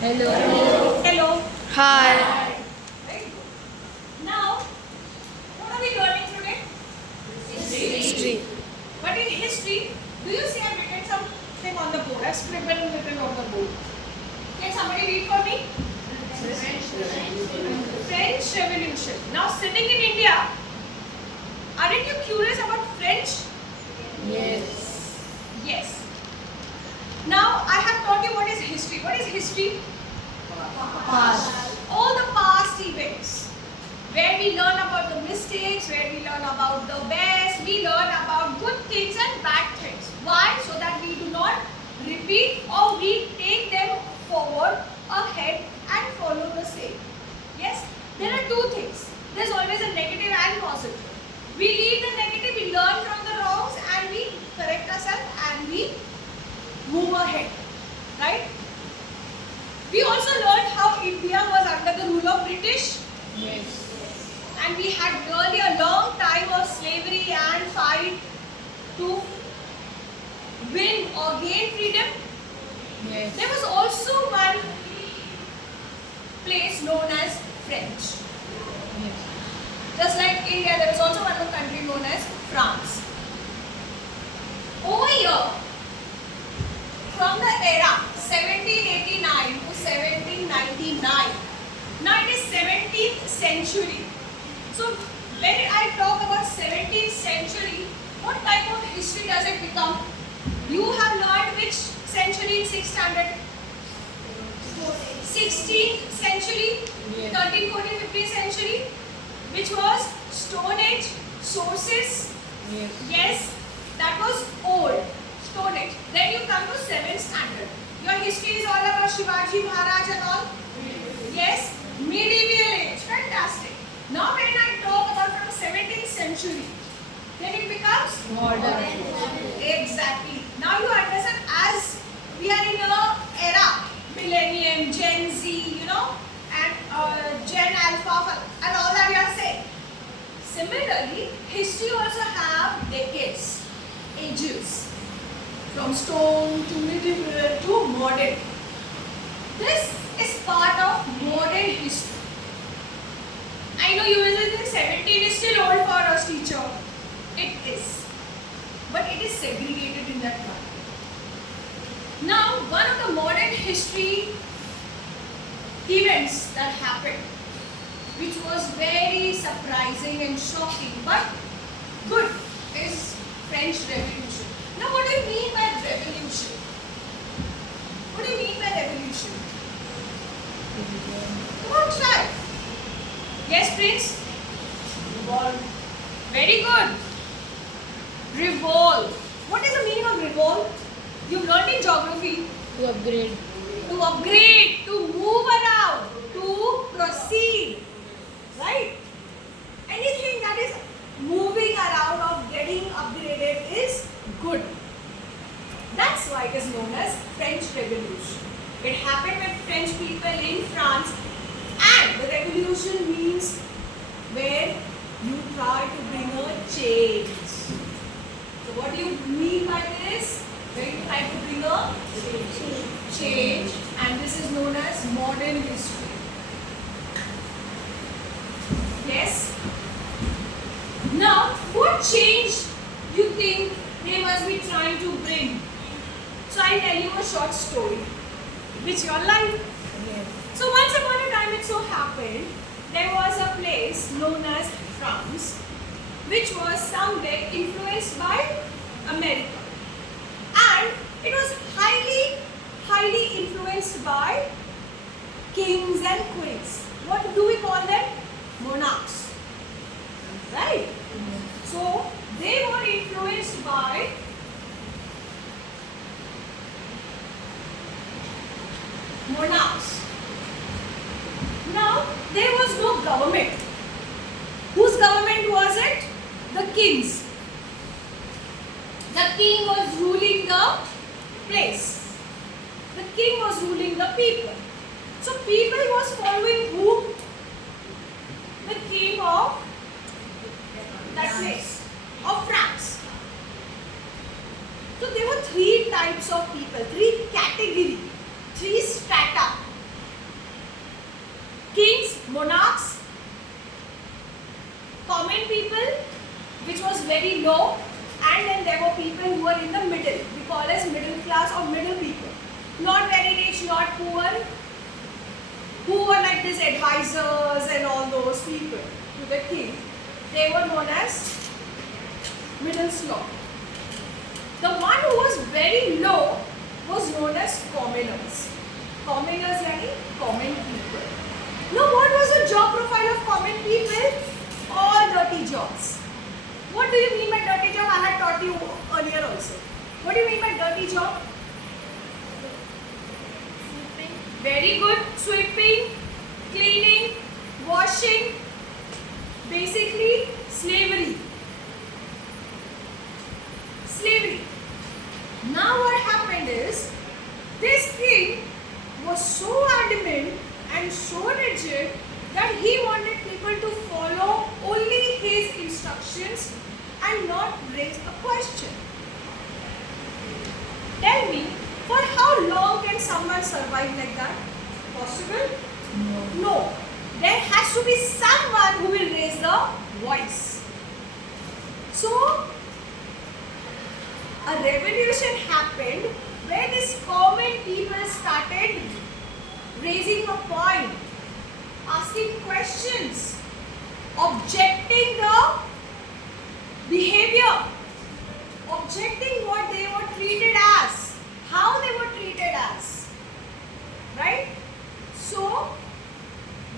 Hello. Hello. Hi. Very good. Now, what are we learning today? History. But in history, do you see I've written something on the board? I've scribbled and written on the board. Can somebody read for me? French Revolution. Now, sitting in India, aren't you curious about French? Yes. Yes. Now, I have taught you what is history. What is history? Past. All the past events where we learn about the mistakes, where we learn about the best, we learn about good things and bad things. Why? So that we do not repeat or we take them forward, ahead and follow the same. Yes? There are two things. There's always a negative and positive. We leave the negative, we learn from the wrongs and we correct ourselves and we move ahead. Right? We also learned how India was under the rule of British. Yes. And we had really a long time of slavery and fight to win or gain freedom. Yes. There was also one place known as French. Yes. Just like India, there was also one more country known as France. Over here, from the era 1789 to 1799, now it is 17th century. So when I talk about 17th century, what type of history does it become? You have learned which century in 6th standard? 16th century, Yes. 13th, 14th, 15th century, which was Stone Age, sources. Yes. Yes, that was old, Stone Age. Then you come to 7th standard. Your history is all about Shivaji Maharaj and all. Yes, medieval age, fantastic. Now when I talk about from 17th century, then it becomes Modern. exactly. Now you understand as we are in a era, millennium, Gen Z, and Gen Alpha and all that we are saying. Similarly, history also have decades, ages, from stone to medieval to modern. This is part of modern history. I know you will say 17 is still old for us, teacher. It is. But it is segregated in that one. Now, one of the modern history events that happened, which was very surprising and shocking, but good, is French Revolution. Now, what do you mean by revolution? What do you mean by revolution? Come on, try. Yes, Prince? Revolve. Very good. Revolve. What is the meaning of revolve? You've learned in geography. To upgrade. To upgrade, to move around, to proceed. Right? Anything that is moving around or getting upgraded is good. That's why it is known as French Revolution. It happened with French people in France, and the revolution means where you try to bring a change. So what do you mean by this? Where you try to bring a change, and this is known as modern history. Yes? Now, what change you think they must be trying to bring? So I'll tell you a short story, which you all like. Yes. So once upon a time it so happened, there was a place known as France, which was somewhere influenced by America. And it was highly influenced by kings and queens. What do we call them? Monarchs. Right? So they were influenced by monarchs. Now, there was no government. Whose government was it? The king's. The king was ruling the place. The king was ruling the people. So people was following who? The king of that place, of France. So there were three types of people, three categories, three strata. low, and then there were people who were in the middle. We call as middle class or middle people. Not very rich, not poor, who were like these advisors and all those people to the king. They were known as middle slot. The one who was very low was known as commoners. Commoners yani common people. Now what was the job profile of common people? All dirty jobs. What do you mean by dirty job? I had taught you earlier also. What do you mean by dirty job? Sweeping. Very good. Sweeping, cleaning, washing. Basically slavery. Slavery. Now what happened is, this king was so adamant and so rigid that he wanted people to follow only his instructions and not raise a question. Tell me, for how long can someone survive like that? Possible? No. No. There has to be someone who will raise the voice. So, a revolution happened where these common people started raising a point, asking questions, objecting the behavior, objecting what they were treated as, how they were treated as, right? So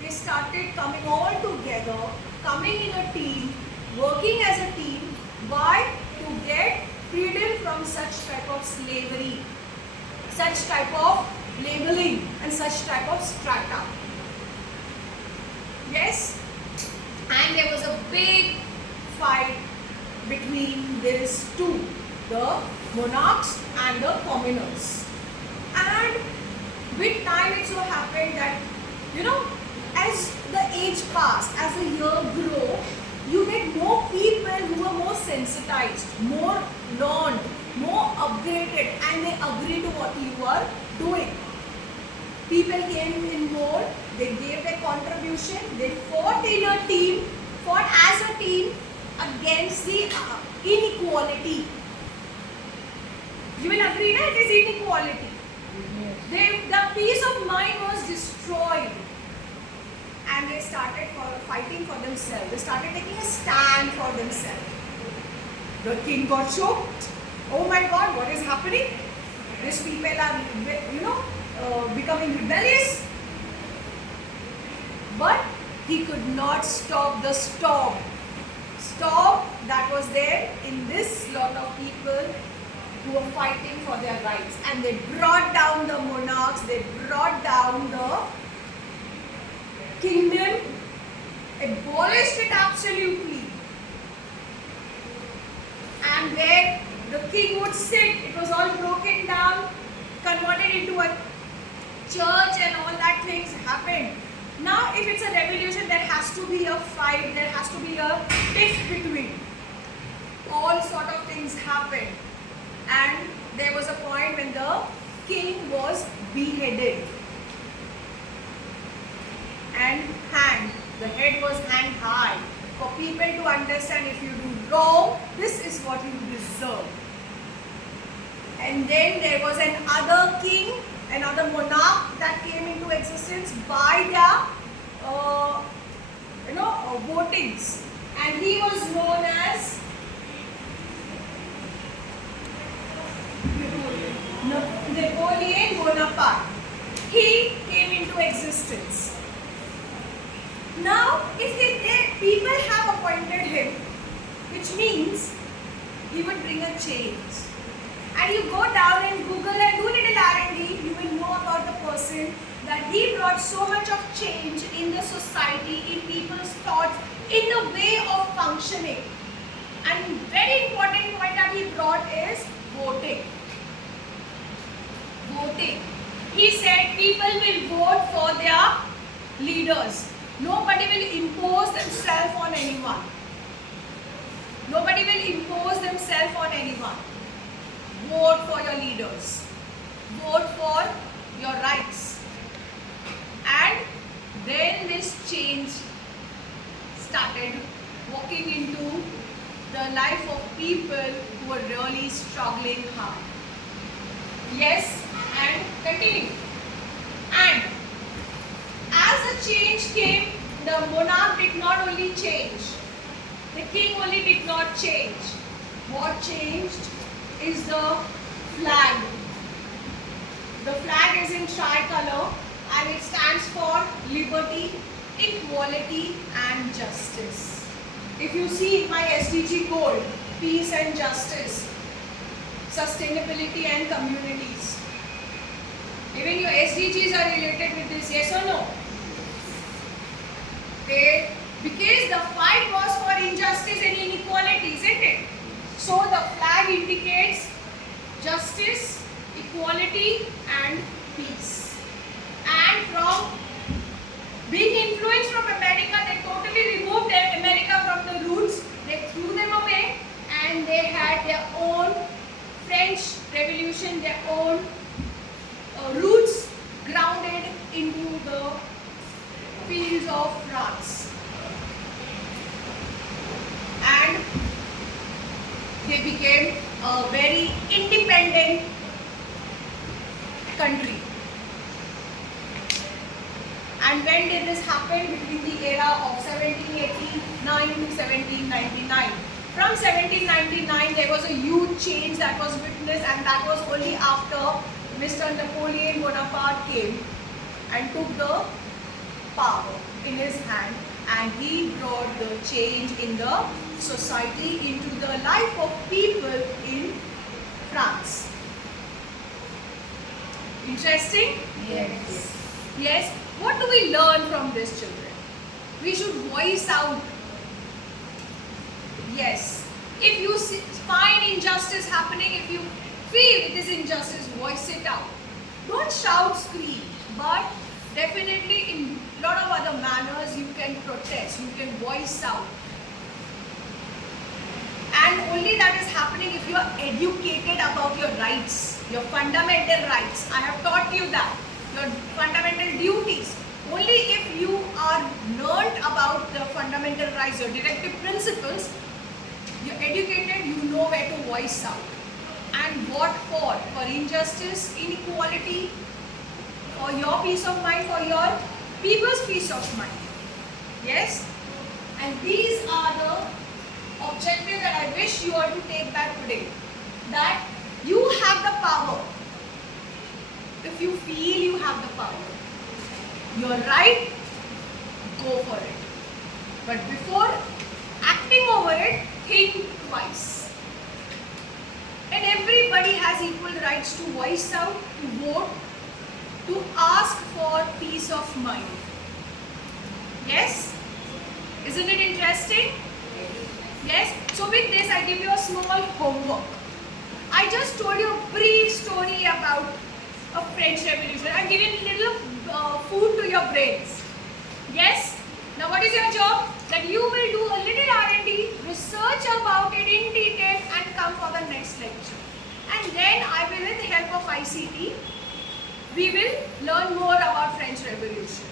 they started coming all together, coming in a team, working as a team. Why? To get freedom from such type of slavery, such type of labeling and such type of strata. Yes? And there was a big fight between these two, the monarchs and the commoners. And with time it so happened that, as the age passed, as the year grew, you get more people who are more sensitized, more learned, more upgraded, and they agree to what you are doing. People came in more, they gave their contribution, they fought in a team, fought as a team against the inequality. You will agree that it is inequality. The peace of mind was destroyed. And they started fighting for themselves. They started taking a stand for themselves. The king got choked. Oh my God, what is happening? These people are, becoming rebellious. But he could not stop the storm. Storm that was there in this lot of people who were fighting for their rights. And they brought down the monarchs. They brought down the kingdom, abolished it absolutely. And where the king would sit, it was all broken down, converted into a church, and all that things happened. Now if it's a revolution, there has to be a fight, there has to be a tiff between. All sort of things happened. And there was a point when the king was beheaded and hanged. The head was hanged high for people to understand, if you do wrong, this is what you deserve. And then there was another king, another monarch that came into existence by their votings, and he was known as Napoleon Bonaparte. He came into existence. Now, if people have appointed him, which means he would bring a change. And you go down and Google and do little R&D, you will know about the person, that he brought so much of change in the society, in people's thoughts, in the way of functioning. And very important point that he brought is voting. Voting. He said people will vote for their leaders. Nobody will impose themselves on anyone. Nobody will impose themselves on anyone. Vote for your leaders. Vote for your rights. And then this change started walking into the life of people who were really struggling hard. Yes, and continue. And as the change came, the monarch did not only change, the king only did not change. What changed is the flag. The flag is in tricolor and it stands for liberty, equality and justice. If you see my SDG goal, peace and justice, sustainability and communities. Even your SDGs are related with this, yes or no? Because the fight was for injustice and inequality, isn't it? So the flag indicates justice, equality and peace. And from being influenced from America, they totally removed America from the roots. They threw them away and they had their own French Revolution, their own roots grounded into the fields of France. And they became a very independent country. And when did this happen? Between the era of 1789 to 1799. From 1799 there was a huge change that was witnessed, and that was only after Mr. Napoleon Bonaparte came and took the power in his hand, and he brought the change in the society, into the life of people in France. Interesting? Yes. Yes. What do we learn from this, children? We should voice out. Yes. If you find injustice happening, if you feel it is injustice, voice it out. Don't shout, scream, but definitely in a lot of other manners you can protest, you can voice out. And only that is happening if you are educated about your rights, your fundamental rights. I have taught you that. Your fundamental duties. Only if you are learned about the fundamental rights, your directive principles, you're educated, you know where to voice out. And what for? For injustice, inequality, for your peace of mind, for your people's peace of mind. Yes? And these are the objectives that I wish you all to take back today. That you have the power. If you feel you have the power, you're right, go for it. But before acting over it, think twice. And everybody has equal rights to voice out, to vote, to ask for peace of mind. Yes? Isn't it interesting? Yes? So with this, I give you a small homework. I just told you a brief story about a French Revolution. I'm giving little food to your brains. Yes? Now what is your job? That you will do a little R&D, research about it in detail and come for the next lecture. And then I will, with the help of ICT, we will learn more about French Revolution.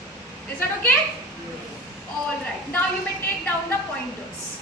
Is that okay? Alright. Now you may take down the pointers.